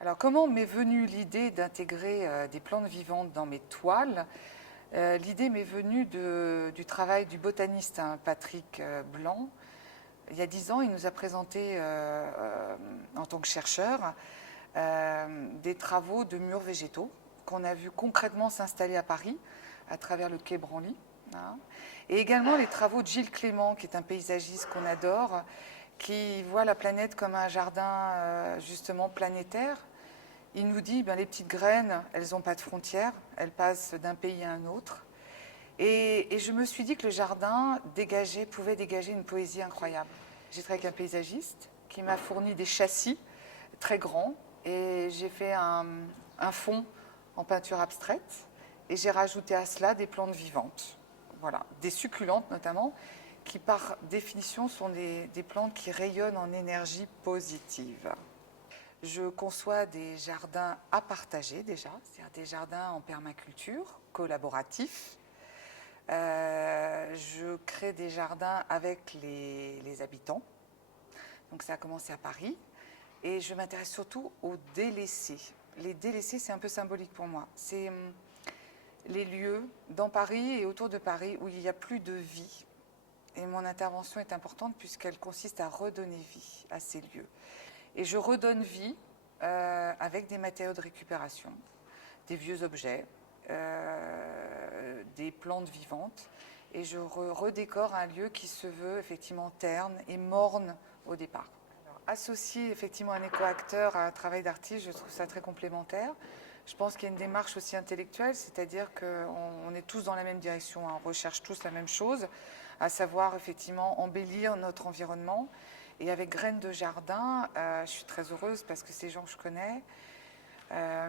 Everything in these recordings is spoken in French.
Alors, comment m'est venue l'idée d'intégrer des plantes vivantes dans mes toiles? L'idée m'est venue du travail du botaniste Patrick Blanc. Il y a 10 ans, il nous a présenté, en tant que chercheur, des travaux de murs végétaux qu'on a vu concrètement s'installer à Paris, à travers le quai Branly, hein. Et également les travaux de Gilles Clément, qui est un paysagiste qu'on adore, qui voit la planète comme un jardin justement planétaire. Il nous dit, les petites graines, elles n'ont pas de frontières, elles passent d'un pays à un autre. Et je me suis dit que le jardin pouvait dégager une poésie incroyable. J'ai travaillé avec un paysagiste qui m'a fourni des châssis très grands et j'ai fait un fond en peinture abstraite et j'ai rajouté à cela des plantes vivantes. Voilà, des succulentes notamment, qui par définition sont des plantes qui rayonnent en énergie positive. Je conçois des jardins à partager déjà, c'est-à-dire des jardins en permaculture, collaboratifs. Je crée des jardins avec les habitants, donc ça a commencé à Paris. Et je m'intéresse surtout aux délaissés. Les délaissés, c'est un peu symbolique pour moi. C'est les lieux dans Paris et autour de Paris où il n'y a plus de vie. Et mon intervention est importante puisqu'elle consiste à redonner vie à ces lieux. Et je redonne vie avec des matériaux de récupération, des vieux objets, des plantes vivantes. Et je redécore un lieu qui se veut effectivement terne et morne au départ. Alors, associer effectivement un écoacteur à un travail d'artiste, je trouve ça très complémentaire. Je pense qu'il y a une démarche aussi intellectuelle, c'est-à-dire qu'on est tous dans la même direction, hein, on recherche tous la même chose, à savoir effectivement embellir notre environnement. Et avec Graines de Jardin, je suis très heureuse parce que ces gens que je connais,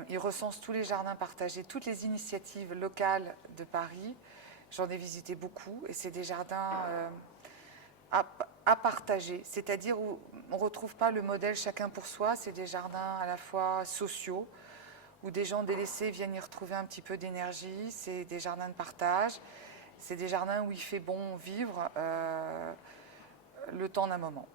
ils recensent tous les jardins partagés, toutes les initiatives locales de Paris. J'en ai visité beaucoup et c'est des jardins à partager, c'est-à-dire où on ne retrouve pas le modèle chacun pour soi, c'est des jardins à la fois sociaux, où des gens délaissés viennent y retrouver un petit peu d'énergie, c'est des jardins de partage, c'est des jardins où il fait bon vivre le temps d'un moment.